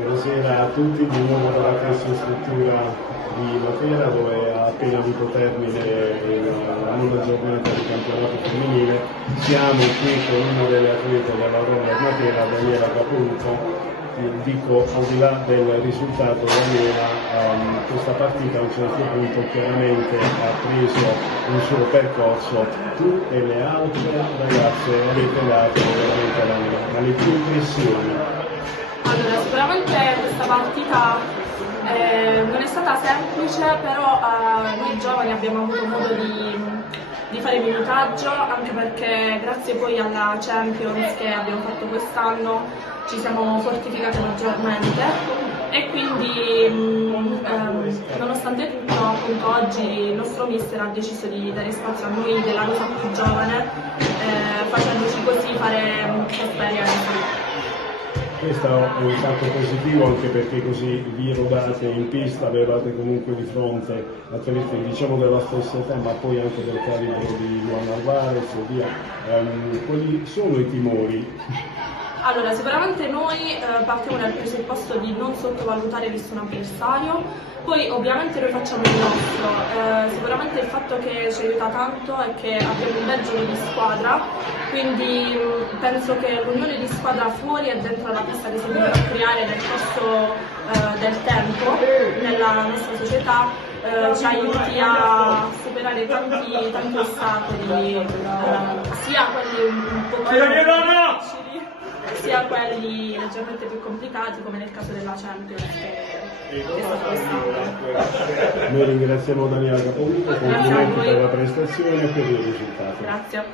Buonasera a tutti, di nuovo dalla Crescent Struttura di Matera, dove ha appena avuto termine la nona giornata di campionato femminile. Siamo qui con una delle atlete della Roller Matera, Daniela Caputo. Dico, al di là del risultato, Daniela, questa partita a un certo punto chiaramente ha preso un suo percorso. Tu e le altre ragazze avete dato veramente l'anima, ma le tue impressioni? Allora, sicuramente questa partita non è stata semplice, però noi giovani abbiamo avuto modo di fare minutaggio, anche perché grazie poi alla Champions che abbiamo fatto quest'anno ci siamo fortificati maggiormente e quindi nonostante tutto appunto oggi il nostro mister ha deciso di dare spazio a noi della rosa più giovane, facendoci così fare esperienza. Questo è un fatto positivo anche perché così vi rodate in pista, avevate comunque di fronte atleti diciamo della stessa età, ma poi anche del calibro di Luana Alvarez e via. Quali sono i timori? Allora, sicuramente noi partiamo dal presupposto di non sottovalutare nessun avversario, poi ovviamente noi facciamo il nostro. Sicuramente il fatto che ci aiuta tanto è che abbiamo un bel gioco di squadra, quindi penso che l'unione di squadra fuori e dentro la pista che si dovrà creare nel corso del tempo nella nostra società ci aiuti a superare tanti ostacoli, sia quelli un po' più difficili, sia quelli leggermente più complicati, come nel caso della Champions che è stato quest'anno. Noi ringraziamo Daniela Caputo, complimenti per la prestazione e per i risultati. Grazie.